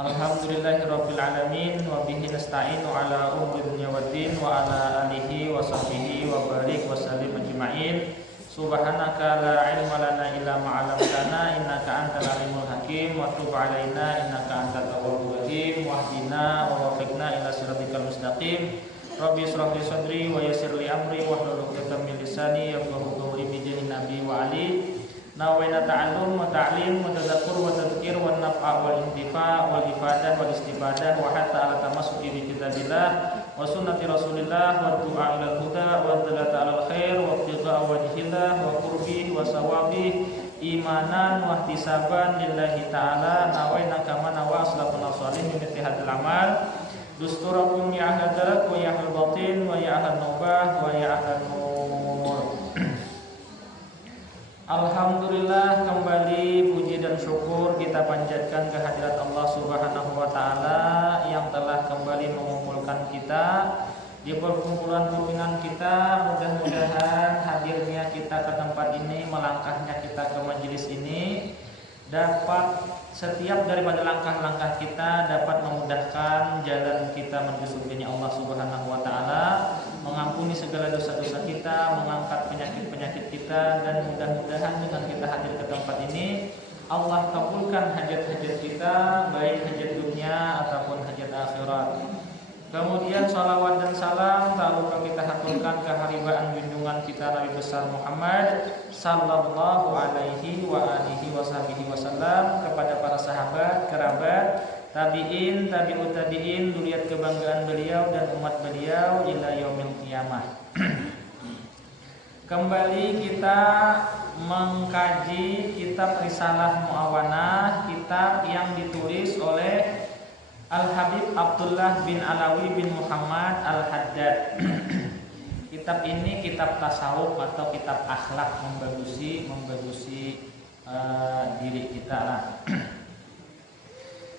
Alhamdulillahirabbil alamin wa bihi nasta'inu ala umuri dunya waddin wa ala alihi wa sahbihi wa barik wa sallim ajma'in. Subhanaka la ilma lana illa ma 'allamtana innaka antal alimul hakim wa tub 'alaina innaka antat tawwabur rahim wahdina wa waffiqna ila siratikal mustaqim. Rabbi shrah li sadri wa yassir li amri wahlul 'uqdatam min lisani yafqahu qawli bi jahin nabi wa ali. Nawaina ta'allum wa ta'lim wa tadhakkur wa tadhkir wa naf'a wal intifa' wal ifadah wal istifadah wa hatta ala tamassuki bi kitabillah wa sunnati rasulillah wa du'a ilal huda wa dhalata alal khair wa ibtigha'a wajhillah wa qurbi wa sawabi imanan wa ihtisaban lillahi ta'ala. Nawaina kama nawa aslafun shalih min ittihadil amal dusturakum ya ahlal darak wa ya ahlal batin wa ya ahlal nubah wa ya ahlal nur. Alhamdulillah, kembali puji dan syukur kita panjatkan kehadirat Allah Subhanahu wa taala yang telah kembali mengumpulkan kita di perkumpulan pimpinan kita. Mudah-mudahan hadirnya kita ke tempat ini, melangkahnya kita ke majelis ini dapat setiap daripada langkah-langkah kita dapat memudahkan jalan kita menuju surganya Allah Subhanahu wa taala, mengampuni segala dosa-dosa kita, mengangkat penyakit-penyakit kita, dan mudah-mudahan dengan kita hadir ke tempat ini Allah kabulkan hajat-hajat kita, baik hajat dunia ataupun hajat akhirat. Kemudian salawat dan salam tak lupa kita haturkan keharibaan junjungan kita Nabi besar Muhammad sallallahu alaihi wa alihi wasallam, kepada para sahabat, kerabat, tabi'in, tabi'ut tabi'in, dzurriyyat kebanggaan beliau dan umat beliau ila yaumil qiyamah. Kembali kita mengkaji kitab Risalah Mu'awanah, kitab yang ditulis oleh Al-Habib Abdullah bin Alawi bin Muhammad Al-Haddad. Kitab ini kitab tasawuf atau kitab akhlak, membagusi diri kita lah.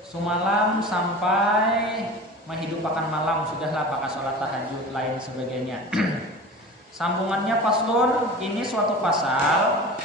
Semalam sampai menghidupkan malam, sudahlah pakai sholat tahajud lain sebagainya. Sambungannya faslun, ini suatu pasal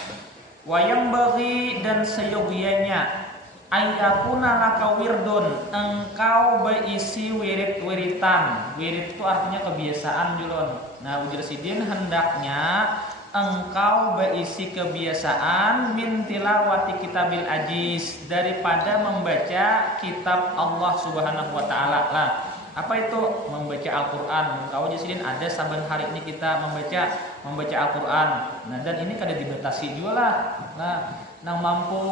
wayang bagi dan seyogianya ayyakuna laka wirdun, engkau berisi wirid-wiritan. Wirid itu artinya kebiasaan julon. Nah, ujar sidin hendaknya engkau berisi kebiasaan min tilawati kitabil ajiz, daripada membaca kitab Allah Subhanahu wa taala lah. Apa itu? Membaca Al-Qur'an. Engkau ujar sidin ada saban hari ini kita membaca Al-Qur'an. Nah, dan ini kada dibatasi juga lah. Nah, nang mampu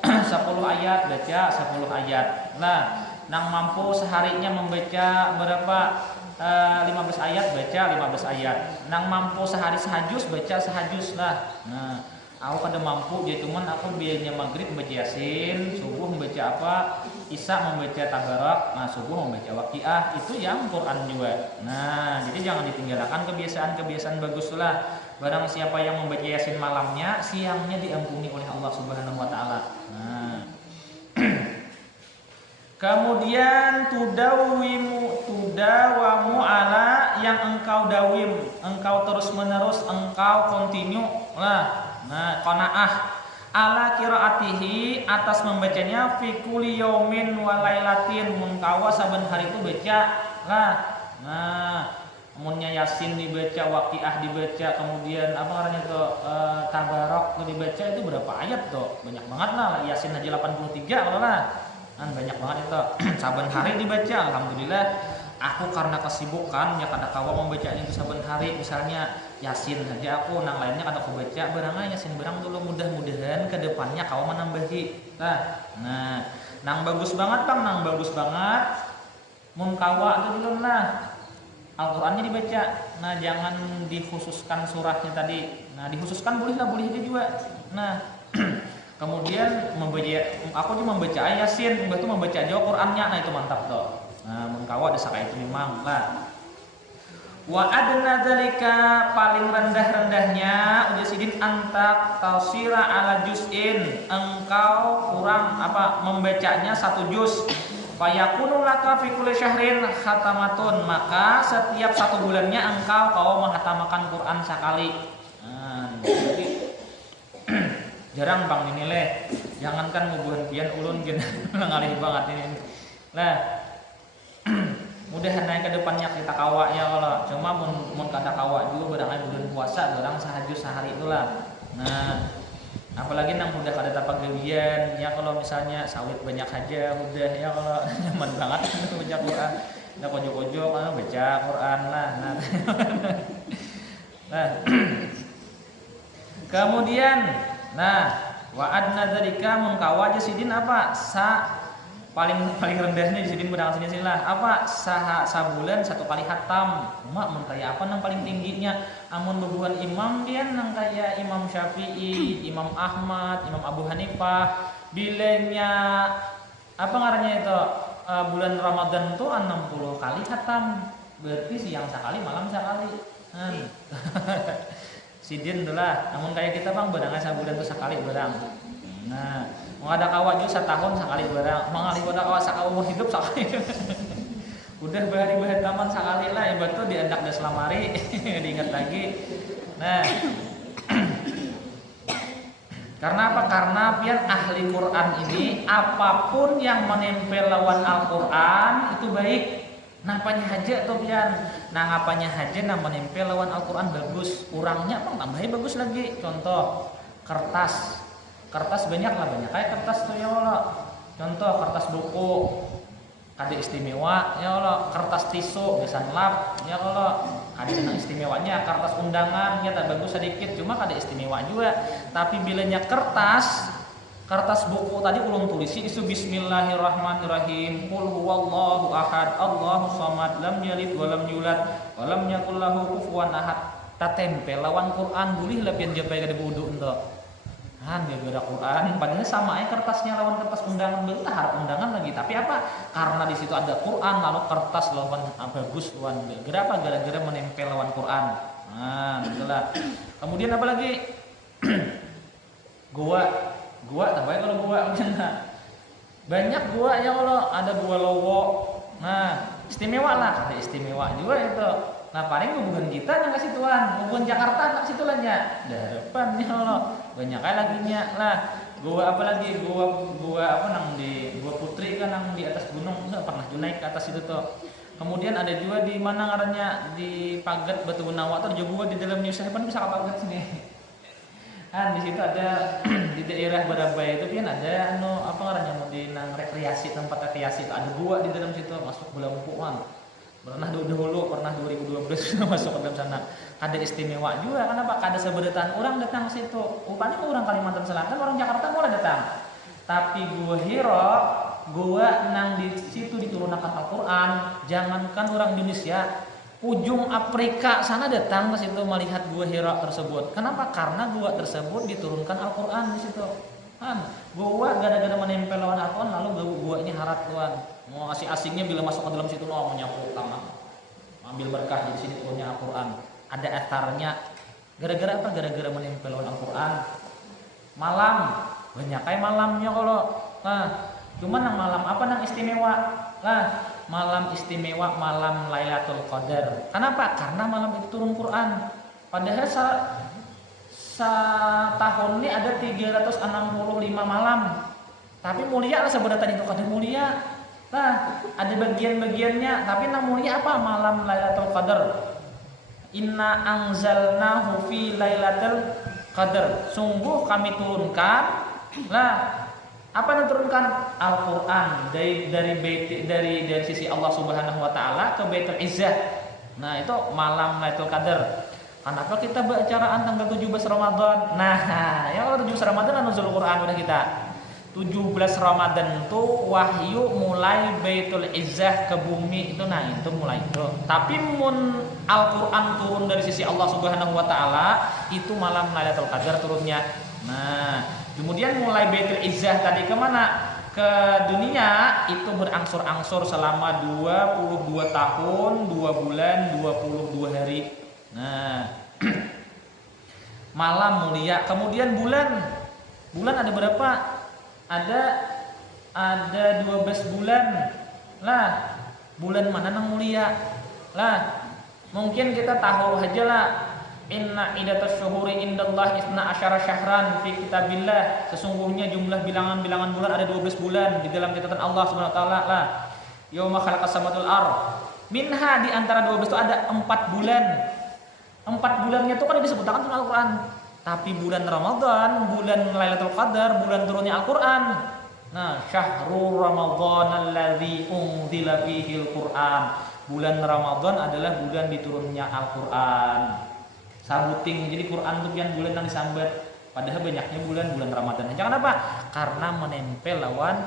10 ayat baca 10 ayat. Nah, nang mampu seharinya membaca berapa 15 ayat baca 15 ayat. Nang mampu sehari sehajus baca sehajus lah. Nah, aku kada mampu jadi cuman aku biasanya maghrib membaca Yasin, subuh membaca apa? Isya membaca Tabarak, nah subuh membaca Waqiah, itu yang Quran juga. Nah, jadi jangan ditinggalkan kebiasaan-kebiasaan bagus lah. Barang siapa yang membaca Yasin malamnya, siangnya diampuni oleh Allah Subhanahu wa taala. Nah. Kemudian tudawamu ala, yang engkau dawim, engkau terus-menerus, engkau continue lah. Nah, qanaah ala qiraatihi, atas membacanya fi kulli yaumin wa lailatin, muntawa saben hari itu baca lah. Nah, munnya Yasin dibaca, Waqiah dibaca, kemudian apa namanya tuh Tabarak tuh dibaca, itu berapa ayat tuh? Banyak banget lah. Yasin aja 83 kalau lah. Kan banyak banget itu. Saben hari dibaca. Alhamdulillah. Aku karena kesibukan ya kada kawa membacanya itu saben hari. Misalnya Yasin aja aku, nang lainnya kada aku baca. Barangnya Yasin barang dulu, mudah-mudahan ke depannya kawa menambahi. Nah, nang bagus banget Bang, nang bagus banget. Mun kawa itu dulu lah. Al-Qur'annya dibaca. Nah, jangan dikhususkan surahnya tadi. Nah, dikhususkan boleh juga. Nah, kemudian membaca, aku cuma membaca Yasin, itu membaca aja Qur'annya. Nah, itu mantap tuh. Nah, mengkawa ada saka itu memang lah. Wa adna dzalika, paling rendah-rendahnya udah sidin antak tausira ala juz'in, engkau kurang membacanya 1 juz. Fayakunu laka fi kulli syahrin khatamatun, maka setiap 1 bulannya engkau menghatamakan Quran sekali. Nah, jadi jarang Bang dinilai. Jangankan ngubuhan pian ulun gini ngalih banget ini. Lah mudah naik ke depannya kita kawa ya Allah. Cuma mun kada kawa juga barang bulan puasa barang sahaju sehari itulah. Nah, apalagi nang udah kada tapak gawian ya kalau misalnya sawit banyak aja udah ya kalau nyaman banget baca Quran. Nah kojok-kojok baca Quran lah. Nah, kemudian wa adna dzalika mengkawa sidin apa? Paling rendahnya di sini berangkat sini lah apa sabulan satu kali hatam mak mun kaya apa nang paling tingginya amun bebuhan imam dia nang kaya Imam Syafi'i, Imam Ahmad, Imam Abu Hanifah bilenya apa ngarannya itu bulan Ramadan tuh 60 kali hatam berarti siang sekali malam sekali sidin itulah namun kayak kita bang berangkat sabulan tuh sekali berang. Nah, mau ada kawat juga setahun sekali barang, mengalih pada kawat umur hidup sekali. Udah bahari taman sekali lah, ibarat tuh diandak dah selamari, diingat lagi. Nah, karena apa? Karena pian ahli Quran ini apapun yang menempel lawan Al-Quran itu baik. Napanya haja tuh pian. Nah, ngapanya haja nah menempel lawan Al-Quran bagus. Kurangnya apa? Tambahnya bagus lagi. Contoh kertas banyak kayak kertas tuh ya Allah. Contoh kertas buku ada istimewa ya Allah, kertas tisu besan lap ya Allah ada yang istimewanya, kertas undangan ya tak bagus sedikit cuma ada istimewa juga. Tapi bilanya kertas buku tadi ulun tulisi isu bismillahirrahmanirrahim qul huwallahu ahad Allahu samad lam yalid wa lam yulad wa lam yakul lahu kufuwan ahad ta tempel lawan Quran boleh lah pian japai kada wudu ento. Gara-gara Quran, padahal sama aja kertasnya lawan kertas undangan belum harap undangan lagi. Tapi apa? Karena di situ ada Quran, lalu kertas lawan bagus lawan gara-gara menempel lawan Quran. Nah, itulah. Kemudian apa lagi? Gua tambah kalau gua banyak gua ya Allah, ada gua lowo. Nah, istimewa lah, ada istimewa juga itu. Nah paling hubungan kita yang kasih Tuhan, hubungan Jakarta tak situ lah ya. Depan ya Allah, banyak kali laginya lah. Gua apa lagi? Gua apa nang di gua putri kan nang di atas gunung, enggak pernah naik ke atas itu tuh. Kemudian ada juga di mana ngarannya di Pagat Batu Gunawa tuh juga gua di dalam New Zealand bisa ke Pagat sini. Kan di situ ada di daerah Badabaya itu kan ada apa ngarannya mau di nang rekreasi tempat rekreasi itu ada gua di dalam situ masuk bola umpuan. Pernah 2012 masuk ke dalam sana. Ada istimewa juga kenapa? Ada seberetan orang datang ke situ. Upanya orang Kalimantan Selatan, orang Jakarta mulai datang. Tapi gua Hiro, gua nang di situ diturunkan Al-Qur'an, jangankan orang Indonesia, ujung Afrika sana datang ke situ melihat gua Hiro tersebut. Kenapa? Karena gua tersebut diturunkan Al-Qur'an di situ. Kan, gua gara-gara menempel lawan Al-Qur'an lalu gua ini harat Tuhan. Mau asing-asingnya bila masuk ke dalam situ mau menyapu tangan, ambil berkah di sini punya Al-Quran. Ada etarnya. Gara-gara apa? Gara-gara menempel Al-Quran. Malam banyak kayak malamnya kalau. Nah, cuman yang malam apa nang istimewa? Nah, malam istimewa malam Lailatul Qadar. Kenapa? Karena malam itu turun Quran. Padahal tahun ini ada 365 malam. Tapi mulia lah sebenarnya itu kada mulia. Nah, ada bagian-bagiannya, tapi namanya apa? Malam Lailatul Qadar. Inna anzalnahu fi Lailatul Qadar. Sungguh kami turunkan. Nah, apa yang turunkan? Al-Qur'an dari sisi Allah Subhanahu wa taala ke Baitul Izzah. Nah, itu malam Lailatul Qadar. Kenapa kita berbicaraan tanggal 17 Ramadan? Nah, ya kalau 17 Ramadan nuzul Quran udah kita. 17 Ramadan itu wahyu mulai Baitul Izzah ke bumi itu nah itu mulai itu. Tapi mun Al-Qur'an turun dari sisi Allah Subhanahu wa taala itu malam Lailatul Qadar turunnya. Nah, kemudian mulai Baitul Izzah tadi ke mana? Ke dunia itu berangsur-angsur selama 22 tahun, 2 bulan, 22 hari. Nah, malam mulia. Kemudian bulan ada berapa? Ada 12 bulan lah. Bulan mana nang mulia lah. Mungkin kita tahu aja lah. Inna iddatas syuhuri indallah isna asyara syahran fi kitabillah. Sesungguhnya jumlah bilangan-bilangan bulan ada 12 bulan di dalam catatan Allah Subhanahu wa taala lah. Yauma khalaqas samawati wal ardh. Minha di antara 12 itu ada 4 bulan. 4 bulannya itu kan disebutkan dalam Al-Qur'an. Tapi bulan Ramadan, bulan Lailatul Qadar, bulan turunnya Al-Qur'an. Nah, syahrul Ramadhan alladzi unzila fihi al-Qur'an. Bulan Ramadan adalah bulan diturunnya Al-Qur'an. Sabuting, jadi Quran itu pian bulan yang disambat. Padahal banyaknya bulan Ramadan. Jangan apa? Karena menempel lawan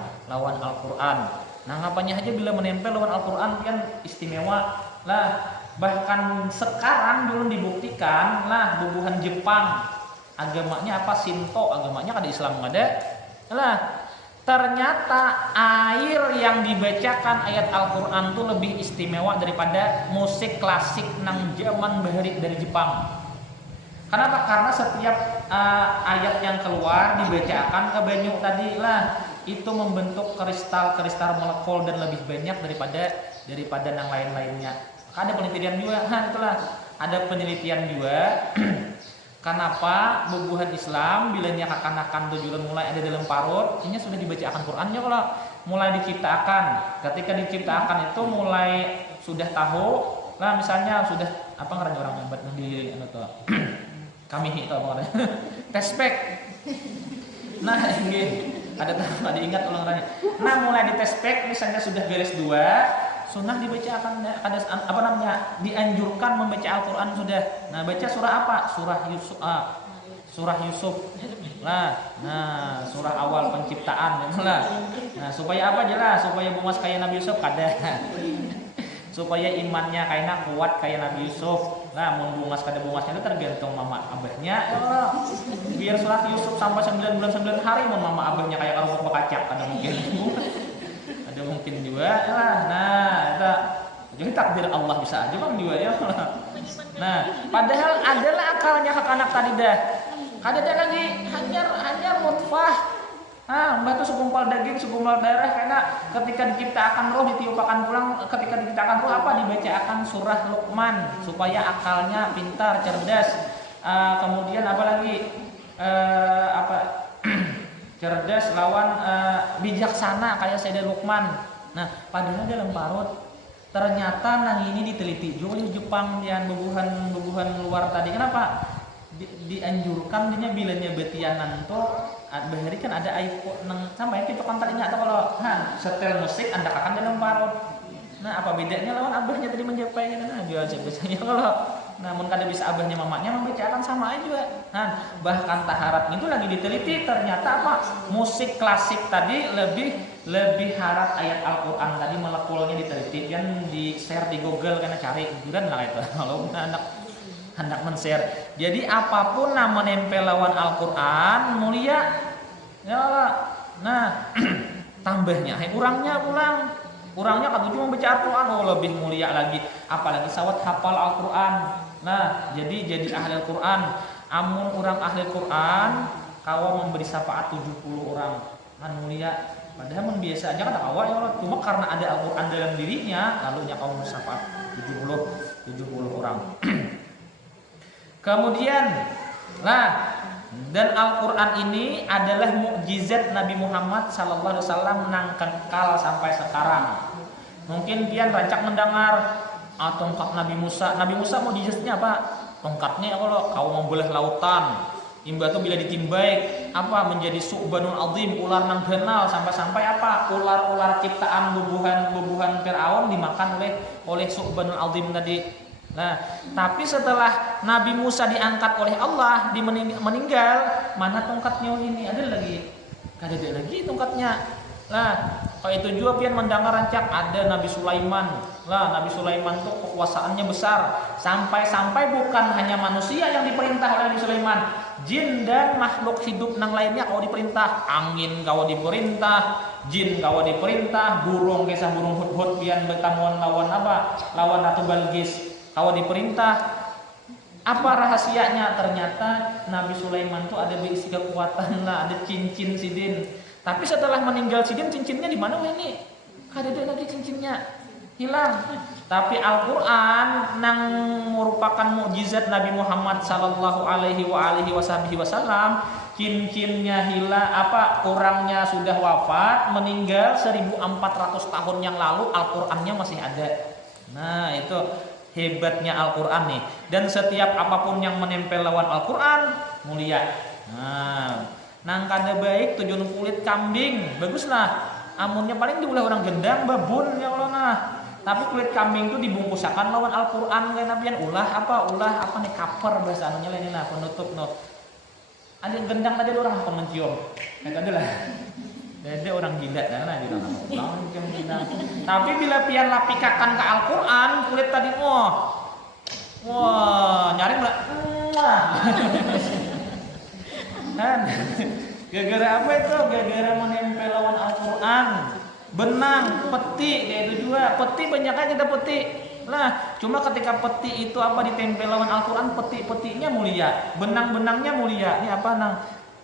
Al-Qur'an. Nah, ngapanya aja bila menempel lawan Al-Qur'an pian istimewa. Lah, bahkan sekarang belum dibuktikan lah bubuhan Jepang. Agamanya apa? Shinto, agamanya kada Islam ada. Lah, ternyata air yang dibacakan ayat Al-Qur'an itu lebih istimewa daripada musik klasik nang zaman bahari dari Jepang. Kenapa? Karena setiap ayat yang keluar dibacakan ke banyu tadi lah itu membentuk kristal molekul dan lebih banyak daripada yang lain-lainnya. Ada penelitian juga, itulah ada penelitian juga. Kenapa bubuhan Islam bilanya kakanakan tujuan mulai ada dalam parut, ini sudah dibacakan Qur'annya kalau mulai diciptakan. Ketika diciptakan itu mulai sudah tahu lah, misalnya sudah apa ngarannya orang hebat di anu tuh. Kami itu apa namanya? Tespek. Nah, ini ada ingat ulang-ulangnya. Nah, mulai di tespek misalnya sudah beres 2, sunnah dibacakan ada apa namanya? Dianjurkan membaca Al-Qur'an sudah. Nah, baca surah apa? Surah Yusuf. Nah, surah awal penciptaan itulah. Nah, supaya apa jelas? Supaya bungas kayak Nabi Yusuf kada. Supaya imannya kayaknya kuat kayak Nabi Yusuf. Nah, mau bungas kada bungasnya itu tergantung mama abahnya. Biar surat Yusuf sampai 9 bulan 9 hari mau mama abahnya kayak karung bekacak ada mungkin. Ada mungkin juga lah. Nah, itu jadi takdir Allah bisa aja Bang juga ya. Nah, padahal adalah akalnya anak tadi dah. Kada ada lagi hanya mutfah. Mbak itu segumpal daging, segumpal darah karena ketika diciptakan roh ditiupakan pulang, ketika diciptakan roh apa dibacakan surah Luqman supaya akalnya pintar, cerdas. Kemudian apa lagi? Cerdas lawan bijaksana kayak Sayyidina Luqman. Nah, padahal dalam parut ternyata nang ini diteliti juga di Jepang yang bubuhan luar tadi. Kenapa? Dianjurkan dia bilanya betianan tuh bahari kan ada iPhone nang sampai itu kan tadinya atau kalau setel musik anda akan dalam parut. Nah, apa bedanya lawan abahnya tadi menjapainya kan aja biasanya kalau namun kada bisa abahnya mamanya membacakan sama aja. Nah, bahkan taharap itu lagi diteliti ternyata apa? Musik klasik tadi lebih harat ayat Al-Qur'an tadi molekulnya diteliti dan di-share di Google karena cari hiburan lah itu. Kalau hendak men-share. Jadi apapun yang menempel lawan Al-Qur'an mulia. Ya Allah. Nah, tambahnya kurangnya kan cuma baca Al-Qur'an lebih mulia lagi. Apalagi sawat hafal Al-Qur'an. Nah, jadi ahli Al-Qur'an. Amun orang ahli Al-Qur'an kawa memberi syafaat 70 orang. Kan mulia. Padahal mun biasa aja kan kawa ya Allah. Cuma karena ada Al-Qur'an dalam dirinya, lalu nya kaum syafaat 70 orang. Kemudian, dan Al-Qur'an ini adalah mukjizat Nabi Muhammad sallallahu alaihi wasallam nang kekal sampai sekarang. Mungkin pian rancak mendengar tongkat Nabi Musa. Nabi Musa mukjizatnya apa? Tongkatnya kalau kau membelah lautan. Imba itu bila ditimbai apa menjadi su'banul azim, ular nang ganal sampai apa? Ular ciptaan bubuhan Firaun dimakan oleh su'banul azim tadi. Nah, tapi setelah Nabi Musa diangkat oleh Allah, meninggal, mana tongkatnya ini? Ada lagi? Kada ada lagi tongkatnya. Nah, kalau itu juga pian mendengar rancak ada Nabi Sulaiman. Nabi Sulaiman tuh kekuasaannya besar, sampai bukan hanya manusia yang diperintah oleh Nabi Sulaiman, jin dan makhluk hidup nang lainnya kau diperintah. Angin kau diperintah, jin kau diperintah, burung kisah burung hudhud pian bertamuan lawan Ratu Balqis. Kalau diperintah, apa rahasianya? Ternyata Nabi Sulaiman tuh ada berisi kekuatan lah, ada cincin sidin. Tapi setelah meninggal sidin, cincinnya di mana ini? Kada ada lagi cincinnya, hilang. Tapi Al-Qur'an nang merupakan mukjizat Nabi Muhammad sallallahu alaihi wasallam cincinnya hilang, orangnya sudah wafat, meninggal 1400 tahun yang lalu, Al-Qur'annya masih ada. Nah, itu hebatnya Al-Qur'an nih. Dan setiap apapun yang menempel lawan Al-Qur'an mulia. Nah, nang kada baik tujuan kulit kambing, baguslah. Amunnya paling diulah orang gendang babun ya Allah nah. Tapi kulit kambing itu dibungkusakan lawan Al-Qur'an kan nabian ulah apa nih cover bahasa anunya lain nah penutup no. Ada gendang tadi orang akan mencium. Kayak adalah. Ada orang gila nah di dalam mencium gendang. Tapi bila pian lapikakan ke Al-Qur'an kulit tadi wah, nyaring lah. Kan gara-gara apa itu? Gara-gara menempel lawan Al-Qur'an. Benang, peti kayak itu juga. Peti banyak aja kita peti. Nah, cuma ketika peti itu ditempel lawan Al-Qur'an, peti-petinya mulia, benang-benangnya mulia. Ini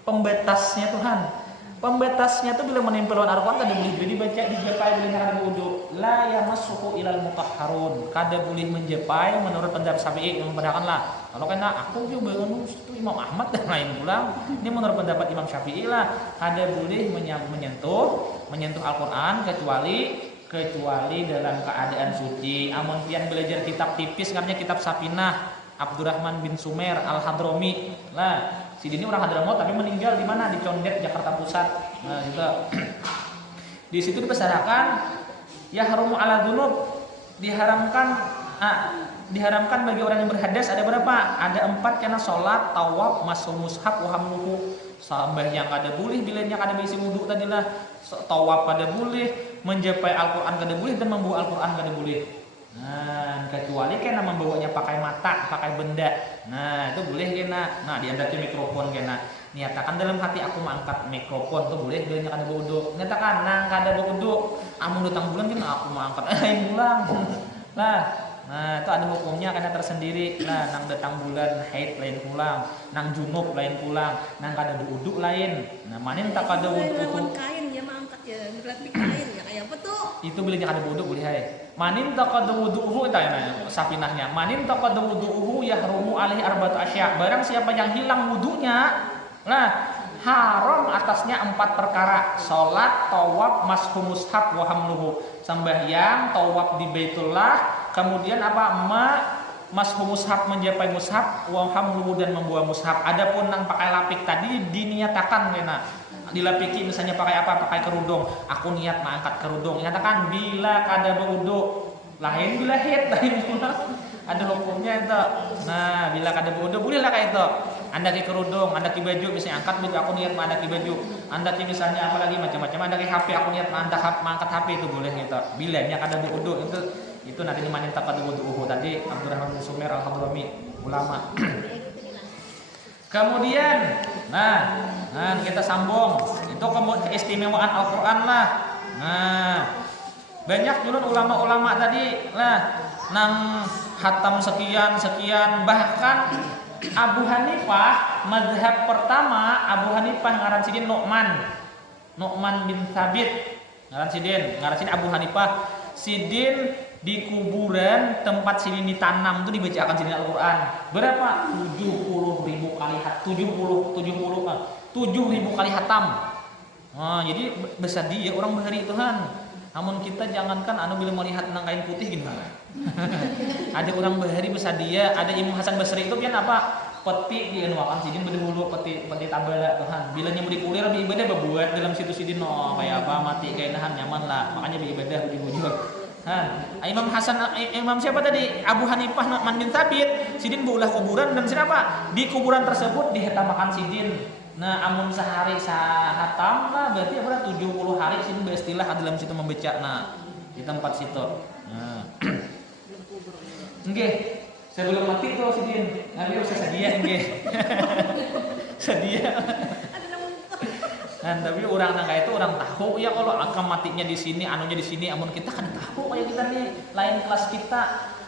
pembatasnya Tuhan. Pembatasnya tuh bila menempel lawan Al-Qur'an kada boleh dibaca, dijepai bila kada wudu. La yamassuhu ilal mutahharun. Kada boleh menjepai menurut pendapat Syafi'i yang membenarkan lah. Kalau kena aku juga itu Imam Ahmad dan lain pulang. Ini menurut pendapat Imam Syafi'i lah. Kada boleh menyentuh Al-Qur'an kecuali dalam keadaan suci. Amun pian belajar kitab tipis namanya kitab Sapinah Abdurrahman bin Sumer Al-Hadrami. Lah, si ini orang Hadramaut tapi meninggal di mana? Di Condet, Jakarta Pusat. Nah, juga di situ dipersyaratkan ya harumu ala dzunub, diharamkan bagi orang yang berhadas ada berapa? Ada 4 karena salat, tawaf, masul mushaf, wa hamluhu. Sambahyang kada boleh, bilanya kada berisi wudu tadilah. Tawaf kada boleh, menjepai Al-Qur'an kada boleh dan membawa Al-Qur'an kada boleh. Nah, kecuali kena membawanya pakai mata, pakai benda. Nah, itu boleh kena. Nah, diambil mikrofon kena. Nyatakan dalam hati aku mengangkat mikrofon tuh boleh bilanya kada wudu. Nyatakan nang kada wudu, amun datang bulan kan aku mengangkat lain bulan. Nah, itu ada hukumnya karena tersendiri. Nah, nang datang bulan haid lain pulang, nang junub lain pulang, nang kada wudu lain. Nah, manin tak kada wudu. Kain ya mangkat ya, berarti kain ya kayak apa tuh? Itu bilanya kada wudu boleh hai. Manin tak kada wuduhu itu Sapinahnya. Manin tak kada wuduhu yahrumu alaihi arba'atu asya. Barang siapa yang hilang wudunya, nah haram atasnya 4 perkara. Salat, tawaf, mashu mushaf wa hamluhu. Sembahyang, tawaf di Baitullah, kemudian mashu mushaf menjepai mushaf, wa hamluhu dan membawa mushaf. Adapun nang pakai lapik tadi diniatakan kena. Dilapiki misalnya pakai kerudung, aku niat mengangkat kerudung, nyatakan bila kada berwudu, lain bila haid lain pula ada hukumnya itu. Nah, bila kada berwudu bolehlah kayak itu. Anda ke kerudung, anda ke baju, misalnya angkat baju aku niat mengangkat baju, anda ke misalnya apalagi macam-macam, anda ke HP aku niat mengangkat HP itu boleh gitu. Bilanya kada berwudu itu nanti dimanin tak kada wudu tadi Abdurrahman bin Sumer Al-Hadrami ulama. Kemudian, nah kita sambung. Itu keistimewaan Al-Qur'an lah. Nah, banyak dulu ulama-ulama tadi lah nang hatam sekian, bahkan Abu Hanifah mazhab pertama Abu Hanifah ngaran sidin Nu'man bin Thabit ngaran sidin Abu Hanifah sidin di kuburan tempat sidin ditanam itu dibacakan sidin Al-Qur'an. Berapa? 70.000 kali 7.000 kali hatam. Nah, jadi besar dia orang bahari Tuhan. Namun kita jangankan bila melihat nang kain putih gimana? Ada orang bahari besar dia, ada Imam Hasan Basri itu pian peti di anuakan sidin berdahulu peti tabala Tuhan. Bilanya mau dikulir beribadah berbuat dalam situ sidin kayak apa mati kayak nahan nyaman lah. Makanya beribadah bujur. Imam siapa tadi? Abu Hanifah Nu'man bin Thabit. Sidin beulah kuburan dan siapa? Di kuburan tersebut dihetamakan sidin. Nah, amun sehari sahatam lah berarti 70 hari sidin beristilah dalam situ membaca. Nah, di tempat situ. Nah. Nggih. Sebelum mati tuh sidin. Nanti harus sedia nggih. Sedia. Nah, tapi orang nangka itu orang tahu ya kalau akan matinya di sini, anunya di sini, amun kita kan tahu kayak kita nih lain kelas kita.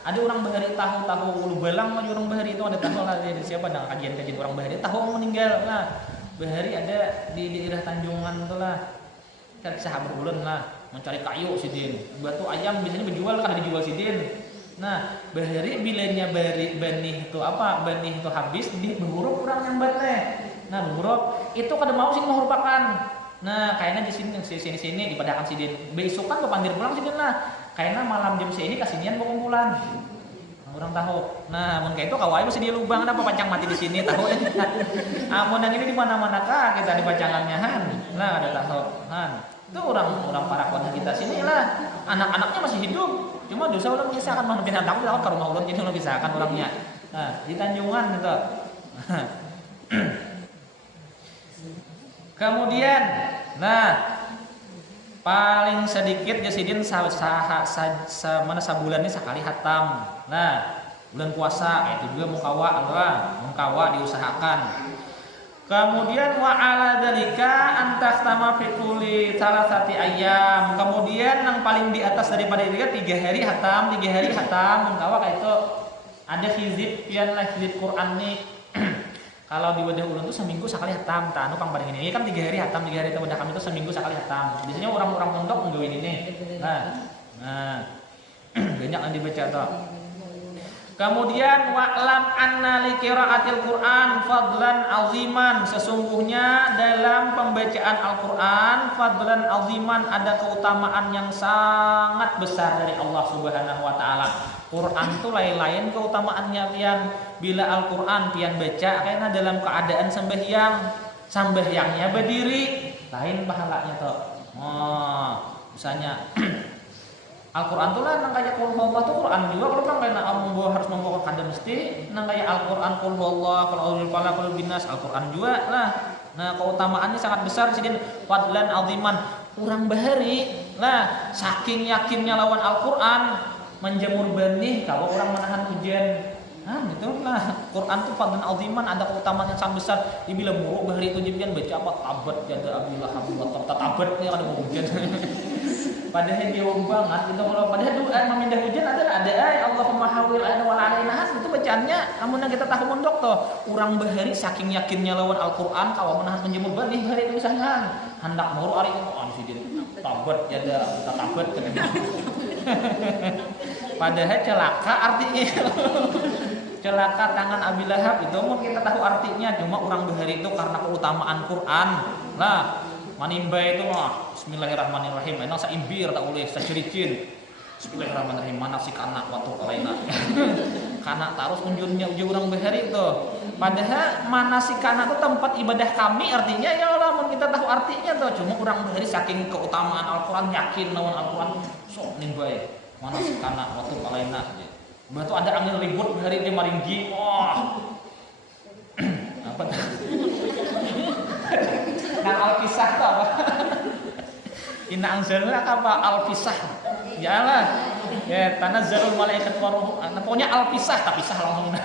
Ada orang bahari tahu ulu belang mah orang bahari itu ada tahu lah dari siapa dan kajian orang bahari tahu meninggal lah. Bahari ada di daerah Tanjungan tuh lah. Kan sahabat ulun lah mencari kayu sidin. Batu ayam biasanya dijual kan dijual sidin. Nah, bahari bilanya benih itu habis di berhuruf orang yang bateh. Nah, buruk itu kada mau sih menghorbakan. Nah, kayaknya di sini dipadakan sidin. Besok kan bapandir pulang sidin lah. Kayaknya malam jam sini kasinian berkumpulan. Orang tahu. Nah, mun kayak itu kawai masih di lubang apa pancang mati di sini tahu. Amun yang ini di mana-mana kah kita di pacangannya han. Nah, ada tahu han. Itu orang para kawan kita sini lah. Anak-anaknya masih hidup. Cuma dosa ulang bisa kan mana pindah takut ke rumah ulun jadi ulang bisa kan orangnya. Nah, di Tanjungan gitu. Kemudian, nah paling sedikit jasidin mana sabulan ini sekali hatam. Nah, bulan puasa itu juga mukawa diusahakan. Kemudian wa ala dzalika antahtama fi kulli salasati ayyam. Kemudian yang paling di atas daripada itu 3 hari hatam mukawa kayak itu ada hizib pian lah hizib Quran nih. Kalau di wadah ulun tuh seminggu sekali hatam. Anu pang bareng ini kan 3 hari hatam, 3 hari wadah kami itu seminggu sekali hatam. Biasanya orang-orang pondok nggawein ini. Nah. Banyak yang dibaca tuh. Kemudian wa'lam anna li qiraatil Qur'an fadlan aziman. Sesungguhnya dalam pembacaan Al-Qur'an fadlan aziman ada keutamaan yang sangat besar dari Allah Subhanahu wa taala. Quran itu lain-lain keutamaannya pian. Bila Al-Quran pian baca karena dalam keadaan sembahyangnya berdiri lain pahalanya tuh. Misalnya Al-Quran tuh lah nang kayak qul huwallah tuh Quran juga kalau kan kayak harus membawa kada mesti nang kayak Al-Quran qul huwallah qul a'udzu birabbil falaq qul binnas Al-Quran juga lah. Nah, keutamaannya sangat besar sidin fadlan aziman. Urang bahari lah saking yakinnya lawan Al-Quran menjemur benih kalau orang menahan hujan. Nah, itulah Quran tuh fadlan aziman ada keutamaan yang sangat besar. Dibilang muruk bahari itu jibian baca apa tabat jada abillah wa tabat nih ada hujan. Padahal jauh banget itu kalau padahal doa memindah hujan ada Allahumma hawil alaina wa alaina itu bacaannya amun kita tahu mondok tuh urang bahari saking yakinnya lawan Al-Qur'an kalau menahan menjemur benih bahari itu sangan hendak muru ari itu di sini tabat jada tabat katanya. Padahal celaka artinya. Celaka tangan Abi Lahab itu mungkin kita tahu artinya cuma orang bahari itu karena keutamaan Quran. Nah, manimba itu bismillahirrahmanirrahim. Enak saimbir tak boleh sacericin. Bismillahirrahmanirrahim. Manasik anak waktu kalaina. Karena terus unjurnya uji orang bahari itu. Padahal manasik anak itu tempat ibadah kami artinya ya Allah mun kita tahu artinya tuh cuma orang bahari saking keutamaan Al-Qur'an yakin lawan Al-Qur'an sok nimba manasik anak waktu kalaina. Batu ada angin ribut hari ini maringgi. Apa? Nah, al-kisah itu apa? Inna anzalna apa? Al-kisah. Yalah. Ya, tanazzalul malaikat waruh. Pokoknya al-kisah, tak pisah langsung.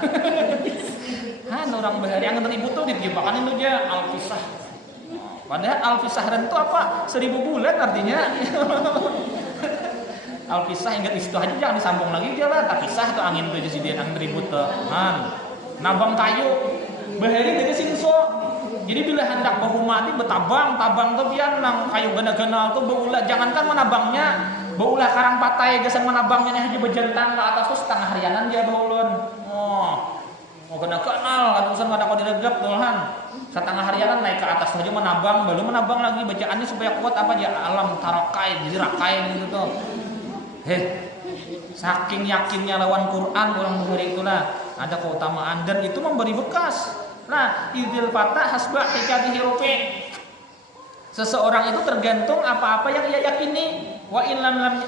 Orang bahari angin ribut tuh dijebakan itu aja al-kisah. Padahal al-kisah itu apa? 1000 bulan artinya. Al-kisah ingat di situ aja jangan disambung lagi dia lah. Tak pisah tuh angin tuh jadi angin ribut tuh. Nabang kayu bahari dari sinso. Jadi bila hendak berumah tabang tuh biar nang kayu gana-gana tuh beulah jangankan menabangnya, beulah karang patai gesan menabangnya aja bejentang ke atas tuh setengah harianan dia baulun. Mau kena kenal atusan kada kau diregep tuhan. Setengah harianan naik ke atas aja menabang, baru menabang lagi bacaannya supaya kuat apa ya alam tarokai, jadi rakai gitu tuh. Saking yakinnya lawan Quran orang bahari itulah ada keutamaan dan itu memberi bekas. Nah, idzil fatah hasba tikadihi rufi. Seseorang itu tergantung apa-apa yang ia yakini. Wa in lam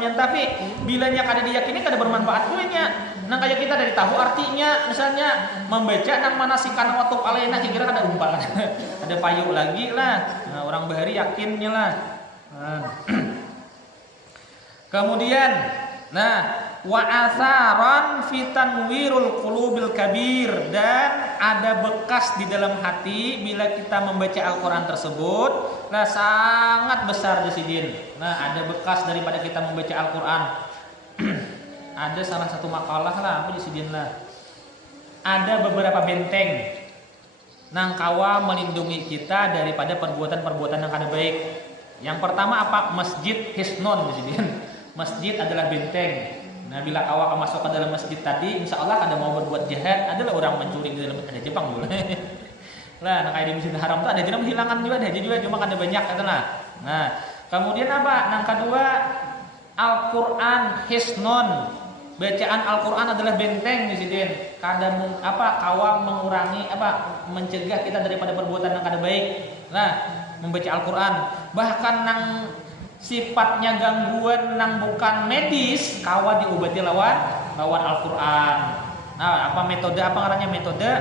yantafi. Bilanya kada diyakini kada bermanfaat kuenya. Nah, kayak kita dari tahu artinya misalnya membaca nang manasikan waktu alaina kira kada umpal. Ada payu lagi lah. Nah, orang bahari yakinnya lah. Kemudian wa asaran fitanwirul qulubil kabir dan ada bekas di dalam hati bila kita membaca Al-Qur'an tersebut sangat besar jasidin. Ada bekas daripada kita membaca Al-Qur'an. Ada salah satu makalah lah apa jasidin lah. Ada beberapa benteng nang kawa melindungi kita daripada perbuatan-perbuatan yang kada baik. Yang pertama apa? Masjid Hisnon. Masjid adalah benteng. Nah, bila kau masuk ke dalam masjid tadi, insya Allah kada mau berbuat jahat, adalah orang mencuri di dalam ada Jepang juga. Lah, nah kayak di Masjidil Haram tuh ada juga menghilangkan juga, ada juga cuma kada banyak kata lah. Nah, kemudian apa? Yang kedua, Al-Qur'an hisnon. Bacaan Al-Qur'an adalah benteng di sini. Kada kawal mengurangi mencegah kita daripada perbuatan yang kada baik. Nah, membaca Al-Qur'an. Bahkan nang sifatnya gangguan nang bukan medis, kawal diobati lawan Al-Qur'an. Nah, metode ngarannya?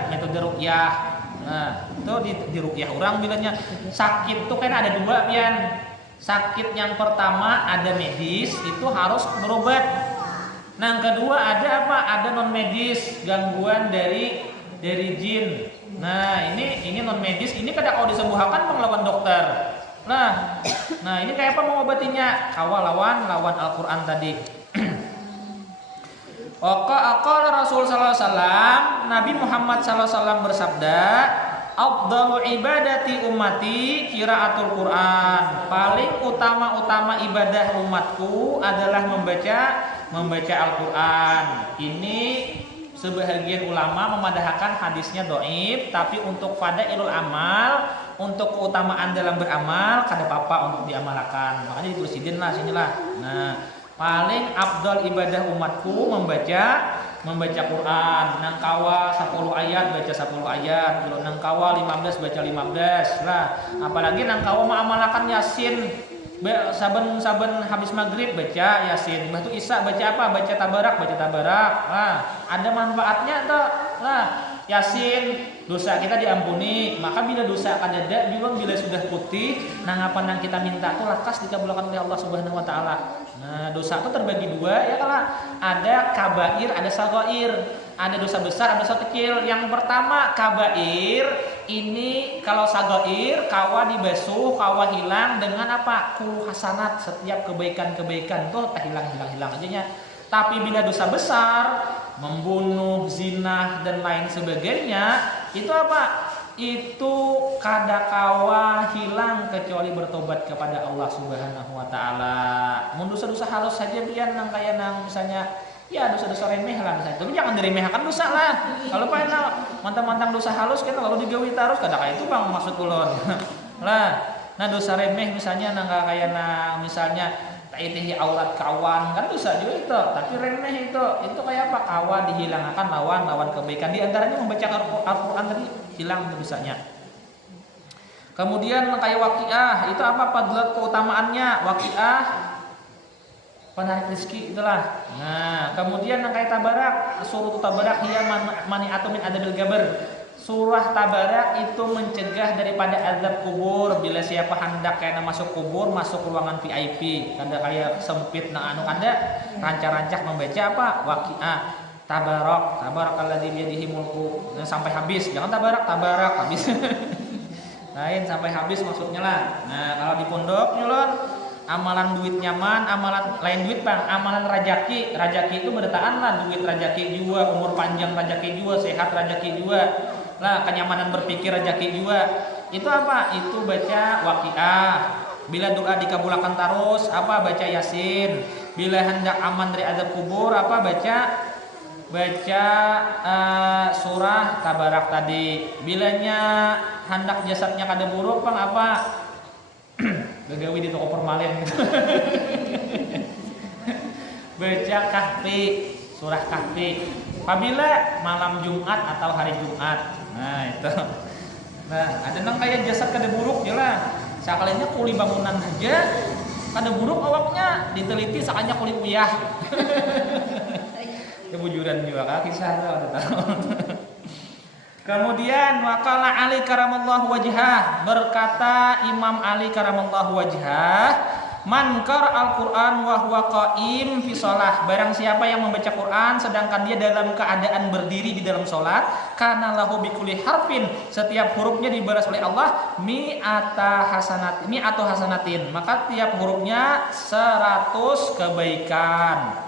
Metode ruqyah. Nah, itu di ruqyah orang bilangnya sakit tuh kan ada dua pian. Sakit yang pertama ada medis, itu harus berobat. Nah, yang kedua ada Ada non medis, gangguan dari jin. Nah, ini non medis, ini kada kau disembuhkan melawan dokter. Nah, ini kayak apa mengobatinya? Kawal lawan Al-Qur'an tadi. Rasul sallallahu alaihi wasallam, Nabi Muhammad sallallahu alaihi wasallam bersabda, "Afdalu ibadati ummati qiraatul Qur'an." Paling utama ibadah umatku adalah membaca Al-Qur'an. Ini sebahagian ulama memadahkan hadisnya dhaif, tapi untuk fadailul amal, untuk keutamaan dalam beramal kada apa-apa untuk diamalkan. Makanya ditulisin lah sinilah. Nah, paling afdal ibadah umatku membaca Quran. Nang kawa 10 ayat baca 10 ayat, kalau nang kawa 15 baca 15 lah. Apalagi nang kawa mengamalkan Yasin. Saben habis maghrib baca Yasin. Lepas itu Isya baca apa? Baca tabarak. Nah, ada manfaatnya tuh. Nah, Yasin, dosa kita diampuni. Maka bila dosa kadada juga bila sudah putih, nang apa nang kita minta tuh lakas dikabulkan oleh Allah Subhanahu wa taala. Nah, dosa itu terbagi dua ya kalau ada kabair, ada sagair. Ada dosa besar, ada dosa kecil. Yang pertama kabair, ini kalau sagair kawa dibasuh, kawa hilang dengan apa? Kul hasanat, setiap kebaikan tuh tak hilang aja nya. Tapi bila dosa besar, membunuh, zina dan lain sebagainya, itu apa? Itu kada kawa hilang kecuali bertobat kepada Allah Subhanahu wa taala. Mun dosa-dosa halus saja biar nang kaya nang misalnya ya dosa-dosa remeh lah misalnya. Tapi jangan diremehkan dosa lah. Kalau mantang-mantang dosa halus kan kalau digawi terus kada kayak itu Bang maksud ulun. Lah, nah dosa remeh misalnya nang kaya nang misalnya taitihi aurat kawan kan dosa juga itu, tapi remeh itu kayak apa? Kawan dihilangkan lawan kebaikan, di antaranya membaca Al-Qur'an tadi hilang dosanya. Kemudian kayak waqiah itu apa? Fadlat keutamaannya waqiah penarik rezeki itulah. Nah, kemudian kayak tabarak, surah tabarak hiya mani'atu min adabil gabar. Surah Tabarak itu mencegah daripada azab kubur. Bila siapa hendak kena masuk kubur, masuk ruangan VIP, kada kayak sempit kada rancak-rancak membaca apa? Waqiah, Tabarakalladzi biyadihi mulku, sampai habis. Jangan tabarak habis. Lain sampai habis maksudnya lah. Nah, kalau di pondok nyulun amalan duit nyaman, amalan lain duit Bang, amalan rajaki itu bertahan lah, duit rajaki juga, umur panjang rajaki juga, sehat rajaki juga. Lah, kenyamanan berpikir rezeki juga. Itu apa? Itu baca Waqiah. Bila doa dikabulkan terus, apa? Baca Yasin. Bila hendak aman dari azab kubur, apa? Baca surah Tabarak tadi. Bilanya hendak jasadnya kada buruk, Bang, apa? Begawi di toko permalin. Baca Kahfi, surah Kahfi. Apabila malam Jumat atau hari Jumat. Nah, itu. Nah, ada nang kayak jasad kada buruk ya lah. Sakalinya kuli bangunan aja kada buruk awaknya, diteliti sakanya kuli uyah. Kebujuran juga kaki kisah ada tahu. Kemudian waqala Ali karamallahu wajhah, berkata Imam Ali karamallahu wajhah, man qara'al Qur'an wa huwa qa'im fi shalah, barang siapa yang membaca Quran sedangkan dia dalam keadaan berdiri di dalam salat, kana lahu bi kulli harfin, setiap hurufnya dibalas oleh Allah mi'atu hasanatin, maka tiap hurufnya 100 kebaikan.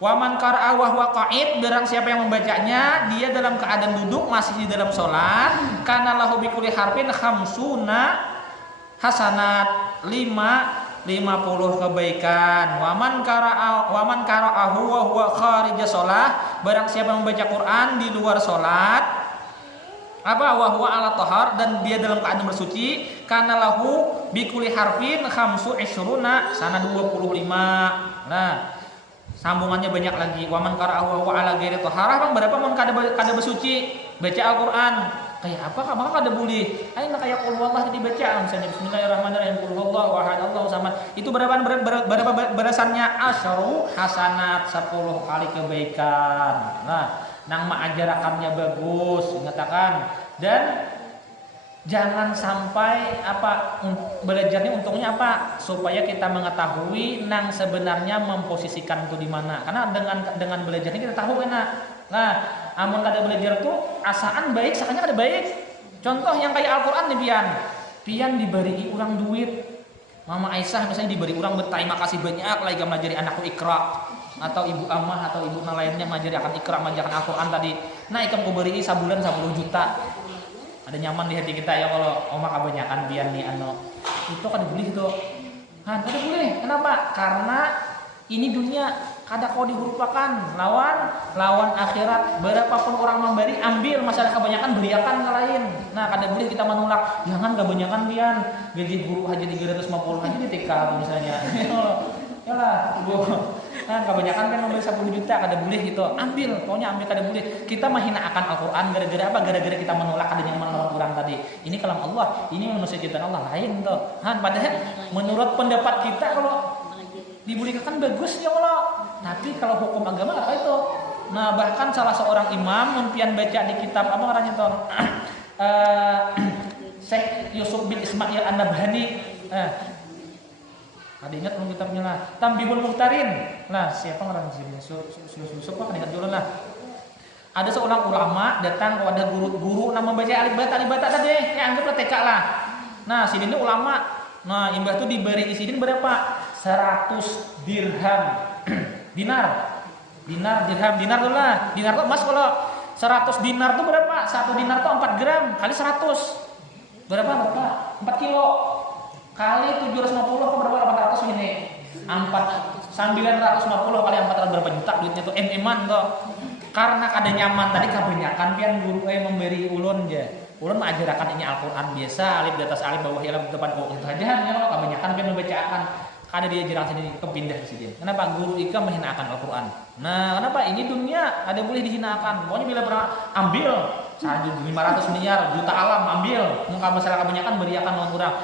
Wa man qara'a wa huwa qa'id, barang siapa yang membacanya dia dalam keadaan duduk masih di dalam salat, kana lahu bi kulli harfin khamsuna hasanat, 50 50 kebaikan. Waman qara'ahu wa huwa kharija shalah, barang siapa membaca Quran di luar salat, apa wa huwa ala tahar, dan dia dalam keadaan bersuci, kana lahu bi kulli harfin khamsu isyruna, sana 25. Nah, sambungannya banyak lagi. Waman qara'ahu wa ala ghairi taharah, bang berapa mun kada bersuci baca Al-Qur'an. Kayak apa? Maka kada boleh. Aina kayak qul huwallah dibaca, misalnya bismillahirrahmanirrahim qul huwallahu ahad Allahu samad. Itu berapa berasannya? Asyaru hasanat, 10 kali kebaikan. Nah, nang maajarakannya bagus, mengatakan. Dan jangan sampai apa belajarnya untungnya apa? Supaya kita mengetahui nang sebenarnya memposisikan itu di mana. Karena dengan belajarnya kita tahu enak. Nah, amun kada belajar tuh asaan baik, sakanya kada baik. Contoh yang kayak Al-Qur'an nih pian diberi orang duit. Mama Aisyah misalnya diberi orang berterima kasih banyak lagi ngajari anakku Iqra, atau ibu Amah atau ibu lainnya ngajari akan Iqra, ngajarkan Al-Qur'an tadi. Nah, ikam ku beri sabulan 10 juta. Ada nyaman di hati kita ya kalau oma kebanyakan pian nih itu kada boleh itu. Kada boleh. Kenapa? Karena ini dunia kada kau dirupakan lawan akhirat. Berapapun orang memberi, ambil, masalah kebanyakan beriakan ke lain. Nah, kada boleh kita menolak. Jangan kebanyakan pian. Gaji guru aja 350 aja di TK misalnya. Yalah, Bu. Nah, kebanyakan kan memberi 10 juta, kada boleh gitu. Ambil, pokoknya ambil, kada boleh. Kita menghina akan Al-Qur'an gara-gara apa? Gara-gara kita menolak adanya menolak orang tadi. Ini kalam Allah, ini manusia ciptaan Allah lain tuh. Padahal menurut pendapat kita kalau dibolehkan bagus ya Allah. Tapi kalau hukum agama apa itu? Nah, bahkan salah seorang imam mempian baca di kitab apa ngarannya tuh? Syekh Yusuf bin Ismail An-Nabhani. Ada ingat belum kitabnya lah? Tambihul Muhtarin. Nah, siapa ngarannya sih? Yusuf apa ingat dulu lah. Ada seorang ulama datang kepada guru nama baca alif bata tadi. Ya anggaplah TK lah. Nah, sini ulama. Nah, imbah tuh diberi isidin berapa? 100 dirham. Dinar tuh lah. Dinar tuh emas. Kalau 100 dinar tuh berapa? 1 dinar tuh 4 gram kali 100. Berapa? 4 kilo. Kali 750 berapa? 800 ini. 950 kali 400 berapa juta duitnya tuh eman tuh. Karena kada nyaman tadi kebanyakan pian guru memberi ulun aja. Ulun mengajarkan ini Al-Qur'an biasa, alif di atas alif, bawah alif depan kok saja. Kalau kebanyakan pian membacakan kada dia jarang sini kepindah di sini. Kenapa? Guru Ika menghinakan Al-Qur'an. Nah, kenapa? Ini dunia ada boleh dihinakan. Pokoknya bila pernah ambil 500 miliar juta alam ambil, muka masalah kebanyakan beriakan lawan orang.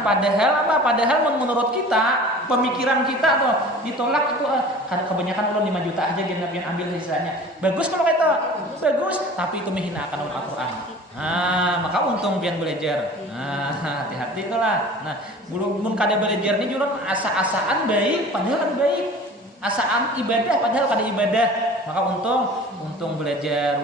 Padahal apa? Padahal menurut kita, pemikiran kita tuh ditolak itu kebanyakan ulun 5 juta aja genap yang ambil sisanya. Bagus kalau kata, bagus, tapi itu menghinakan Al-Qur'an. Nah, maka untung pian belajar. Nah, hati-hati itulah. Nah, mun kada belajar ni jurun asa-asaan baik padahal kan baik. Asaan ibadah padahal kada ibadah. Maka untung belajar.